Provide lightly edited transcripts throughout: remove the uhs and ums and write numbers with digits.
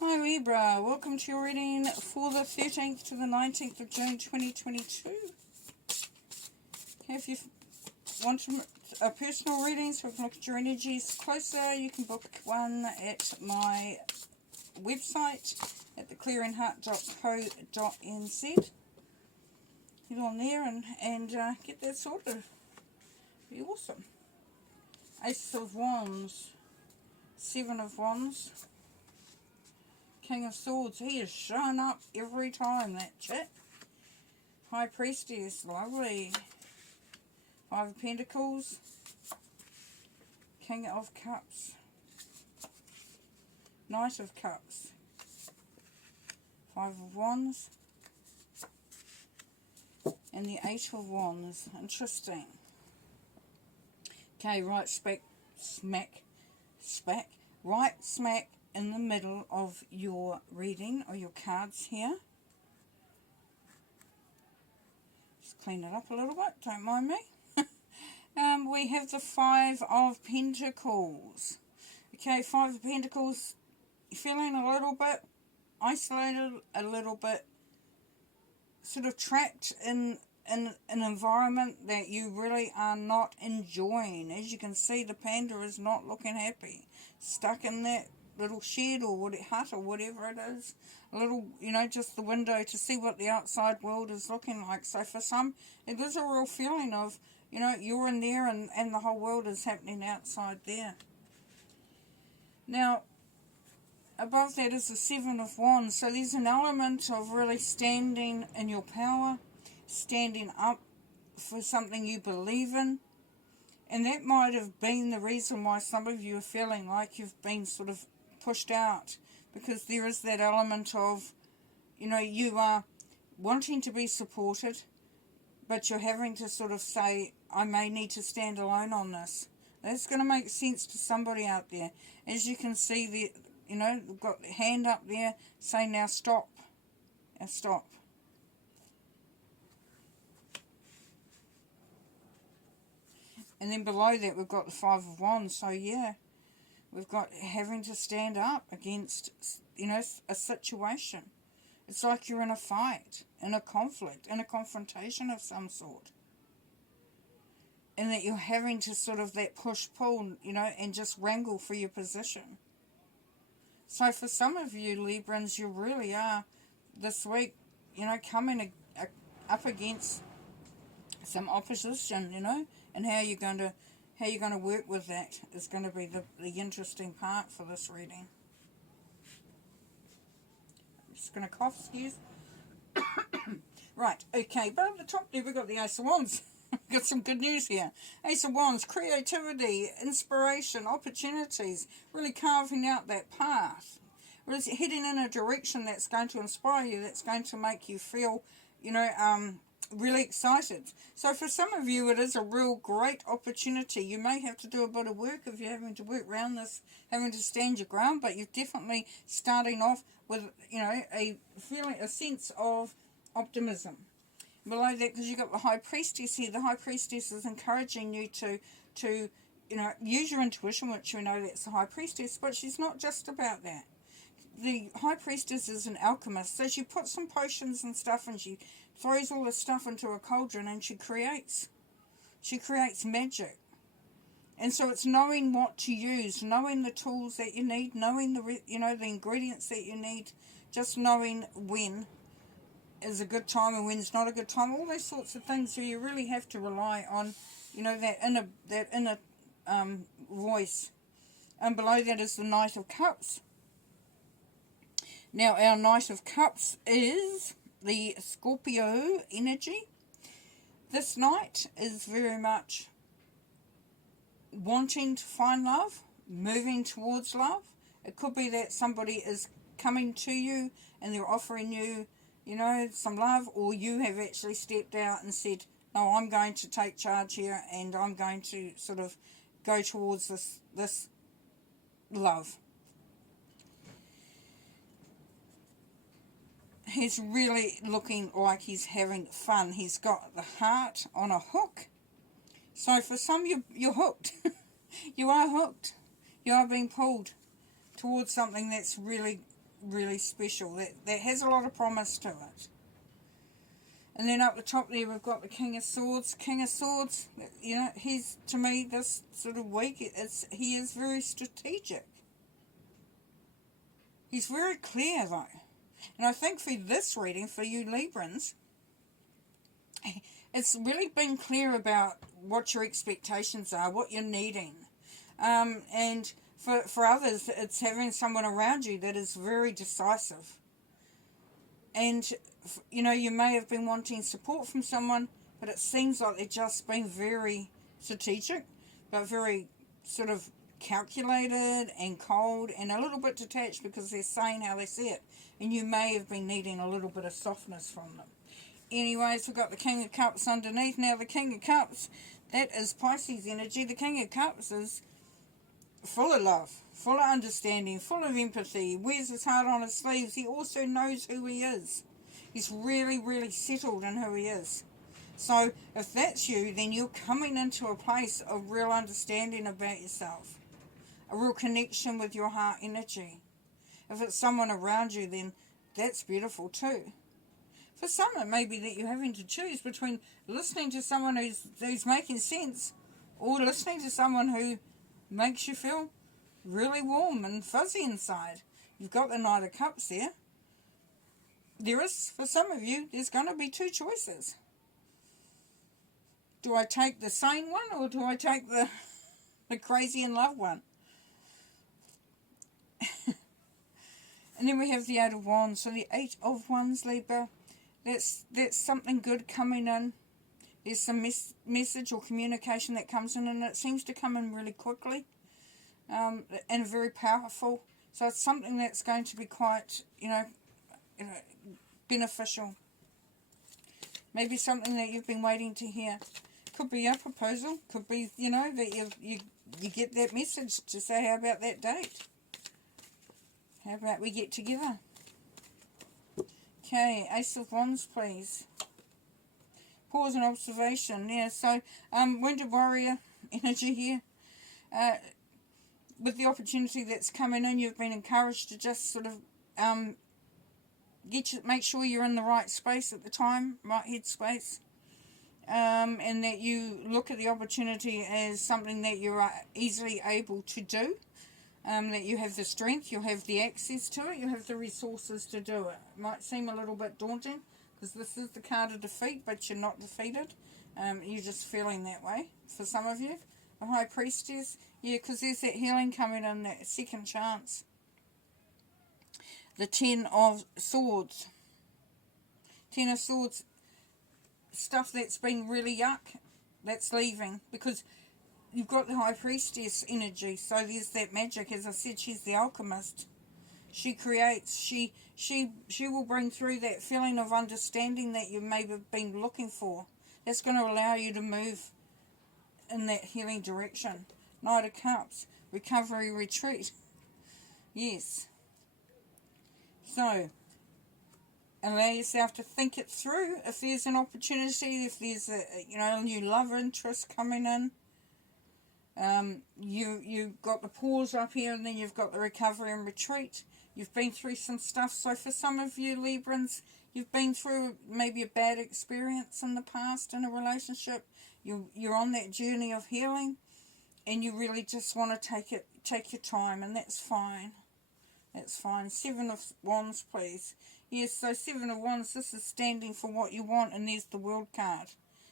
Hi Libra, welcome to your reading for the 13th to the 19th of June 2022. Okay, if you want a personal reading so we can look at your energies closer, you can book one at my website at theclearingheart.co.nz. Get on there and get that sorted. Be awesome. Ace of Wands, Seven of Wands, King of Swords. He has shown up every time, that chap. High Priestess, lovely. Five of Pentacles, King of Cups, Knight of Cups, Five of Wands, and the Eight of Wands. Interesting. Okay, right smack in the middle of your reading or your cards here. Just clean it up a little bit, don't mind me. We have the Five of Pentacles. Okay, Five of Pentacles, feeling a little bit isolated, a little bit sort of trapped in an environment that you really are not enjoying. As you can see, the panda is not looking happy. Stuck in that little shed or hut or whatever it is. A little, just the window to see what the outside world is looking like. So for some, it is a real feeling of, you're in there and the whole world is happening outside there. Now, above that is the Seven of Wands. So there's an element of really standing in your power, standing up for something you believe in. And that might have been the reason why some of you are feeling like you've been sort of pushed out. Because there is that element of, you are wanting to be supported, but you're having to sort of say, I may need to stand alone on this. That's going to make sense to somebody out there. As you can see, we've got the hand up there saying, now stop. Now stop. And then below that we've got the Five of Wands. So yeah, we've got having to stand up against, a situation. It's like you're in a fight, in a conflict, in a confrontation of some sort. And that you're having to sort of that push-pull, and just wrangle for your position. So for some of you Librans, you really are this week, coming up against some opposition, and how you're going to work with that is going to be the interesting part for this reading. I'm just going to cough, excuse. Right, okay, but at the top there we've got the Ace of Wands. Got some good news here. Ace of Wands, creativity, inspiration, opportunities, really carving out that path. Really heading in a direction that's going to inspire you, that's going to make you feel, really excited. So for some of you, it is a real great opportunity. You may have to do a bit of work if you're having to work around this, having to stand your ground, but you're definitely starting off with, a feeling, a sense of optimism. Below that, because you've got the High Priestess here, the High Priestess is encouraging you to use your intuition, which we know that's the High Priestess, but she's not just about that. The High Priestess is an alchemist, so she puts some potions and stuff and she throws all this stuff into a cauldron and she creates magic. And so it's knowing what to use, knowing the tools that you need, knowing the ingredients that you need, just knowing when is a good time and when's not a good time, all those sorts of things. So you really have to rely on, that inner voice. And below that is the Knight of Cups. Now our Knight of Cups is the Scorpio energy. This knight is very much wanting to find love, moving towards love. It could be that somebody is coming to you and they're offering you, some love, or you have actually stepped out and said, no, I'm going to take charge here and I'm going to sort of go towards this love. He's really looking like he's having fun. He's got the heart on a hook. So for some, you're hooked. You are hooked. You are being pulled towards something that's really really special, that has a lot of promise to it. And then up the top there we've got the King of Swords. King of Swords, you know, he's, to me, this sort of week, he is very strategic. He's very clear though. And I think for this reading, for you Librans, it's really been clear about what your expectations are, what you're needing. And for others, it's having someone around you that is very decisive. And, you know, you may have been wanting support from someone, but it seems like they're just being very strategic, but very sort of calculated and cold and a little bit detached because they're saying how they see it. And you may have been needing a little bit of softness from them. Anyways, we've got the King of Cups underneath. Now, the King of Cups, that is Pisces energy. The King of Cups is full of love, full of understanding, full of empathy, wears his heart on his sleeves. He also knows who he is. He's really, really settled in who he is. So, if that's you, then you're coming into a place of real understanding about yourself. A real connection with your heart energy. If it's someone around you, then that's beautiful too. For some, it may be that you're having to choose between listening to someone who's making sense or listening to someone who makes you feel really warm and fuzzy inside. You've got the Knight of Cups there. There is, for some of you, there's going to be two choices. Do I take the sane one or do I take the crazy in love one? And then we have the Eight of Wands. So the Eight of Wands, Libra, that's something good coming in. There's some message or communication that comes in, and it seems to come in really quickly and very powerful. So it's something that's going to be quite, you know, beneficial. Maybe something that you've been waiting to hear. Could be a proposal. Could be, you know, that you get that message to say, how about that date? How about we get together? Okay, Ace of Wands, please. Pause and observation. Yeah, so Wounded Warrior energy here. With the opportunity that's coming in, you've been encouraged to just sort of make sure you're in the right space at the time, right headspace. And that you look at the opportunity as something that you are easily able to do. That you have the strength, you have the access to it, you have the resources to do it. It might seem a little bit daunting because this is the card of defeat, but you're not defeated. You're just feeling that way for some of you. The High Priestess, yeah, because there's that healing coming in, that second chance. The Ten of Swords. Ten of Swords, stuff that's been really yuck, that's leaving because you've got the High Priestess energy, so there's that magic. As I said, she's the alchemist. She creates, she will bring through that feeling of understanding that you may have been looking for. That's going to allow you to move in that healing direction. Knight of Cups, recovery, retreat. Yes. So, allow yourself to think it through. If there's an opportunity, if there's a new love interest coming in, you've got the pause up here, and then you've got the recovery and retreat. You've been through some stuff. So for some of you Librans, you've been through maybe a bad experience in the past in a relationship. You're on that journey of healing, and you really just want to take your time, and that's fine. That's fine. Seven of Wands, please. Yes, so Seven of Wands, this is standing for what you want, and there's the World card.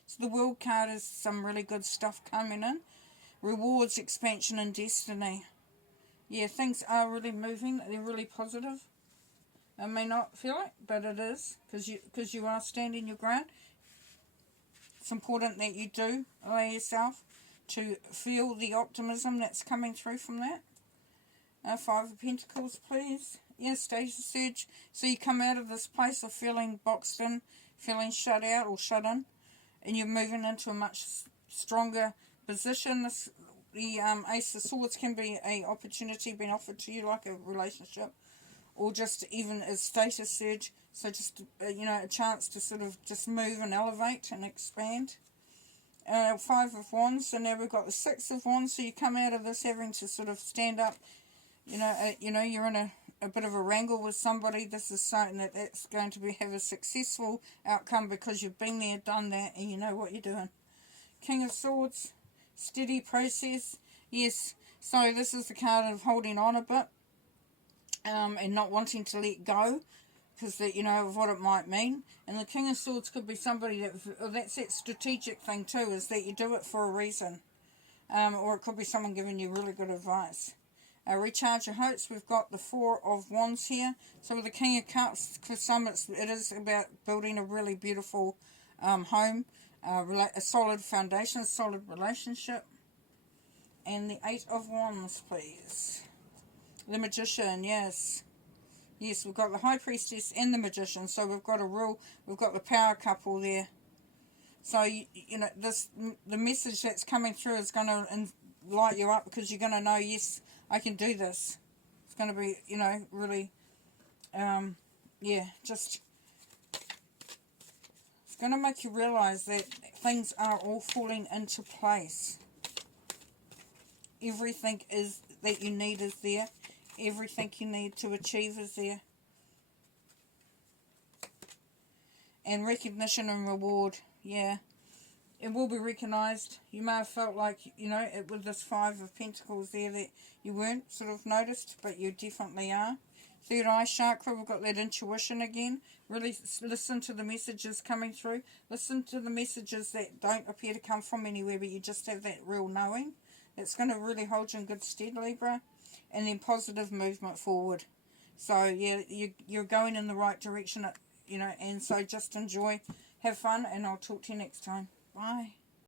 So the World card is some really good stuff coming in. Rewards, expansion, and destiny. Yeah, things are really moving. They're really positive. I may not feel it, but it is, because you are standing your ground. It's important that you do allow yourself to feel the optimism that's coming through from that. Five of Pentacles, please. Yeah, status surge. So you come out of this place of feeling boxed in, feeling shut out or shut in, and you're moving into a much stronger position. The Ace of Swords can be an opportunity being offered to you, like a relationship, or just even a status surge. So just a chance to sort of just move and elevate and expand. Five of Wands. So now we've got the Six of Wands. So you come out of this having to sort of stand up. You're in a bit of a wrangle with somebody, this is something that it's going to have a successful outcome because you've been there, done that, and you know what you're doing. King of Swords, steady process. Yes, so this is the card of holding on a bit and not wanting to let go because you know of what it might mean. And the King of Swords could be somebody that's that strategic thing too, is that you do it for a reason. Or it could be someone giving you really good advice. Recharge your hopes. We've got the Four of Wands here. So with the King of Cups, for some it is about building a really beautiful home, a solid foundation, a solid relationship. And the Eight of Wands, please. The Magician, yes. Yes, we've got the High Priestess and the Magician. So we've got we've got the power couple there. So, you know, the message that's coming through is going to light you up because you're going to know, yes, I can do this. It's going to be, you know, really, yeah, just, it's going to make you realize that things are all falling into place. Everything that you need is there. Everything you need to achieve is there. And recognition and reward. Yeah, it will be recognised. You may have felt like, you know, with this Five of Pentacles there that you weren't sort of noticed, but you definitely are. Third eye chakra, we've got that intuition again. Really listen to the messages coming through. Listen to the messages that don't appear to come from anywhere, but you just have that real knowing. It's going to really hold you in good stead, Libra. And then positive movement forward. So, yeah, you're going in the right direction, you know, and so just enjoy. Have fun, and I'll talk to you next time. Bye.